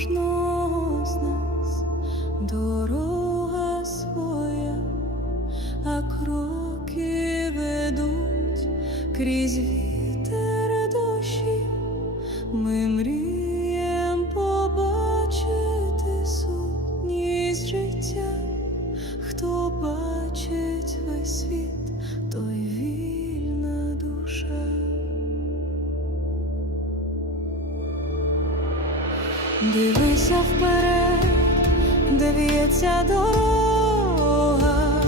кожного з нас дорога своя, а кроки ведуть крізь вітер дощі. Ми мрієм побачити сутність життя. Хто бачить весь світ, Дивися вперед, де в'ється дорога,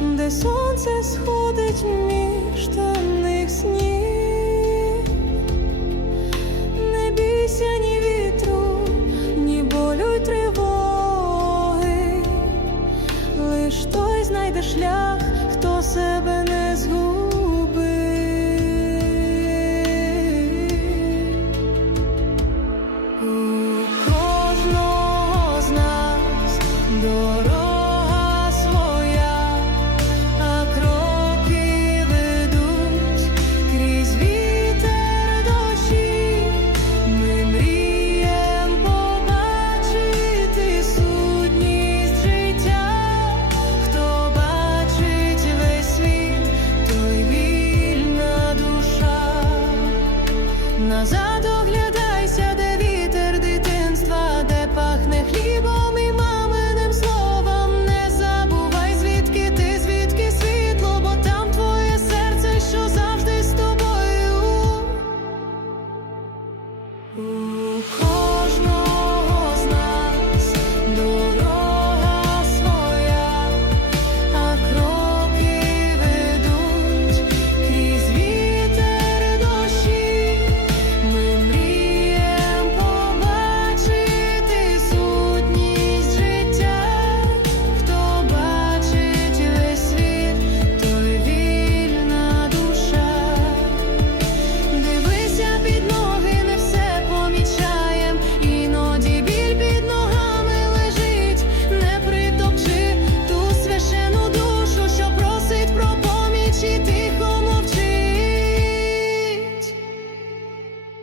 де сонце сходить між темних снів. Не бійся ні вітру, ні болю й тривоги, лиш той знайде шлях,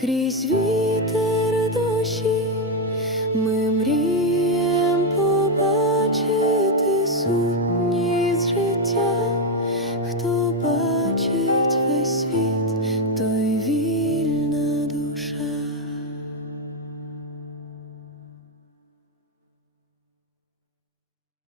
крізь вітер дощі.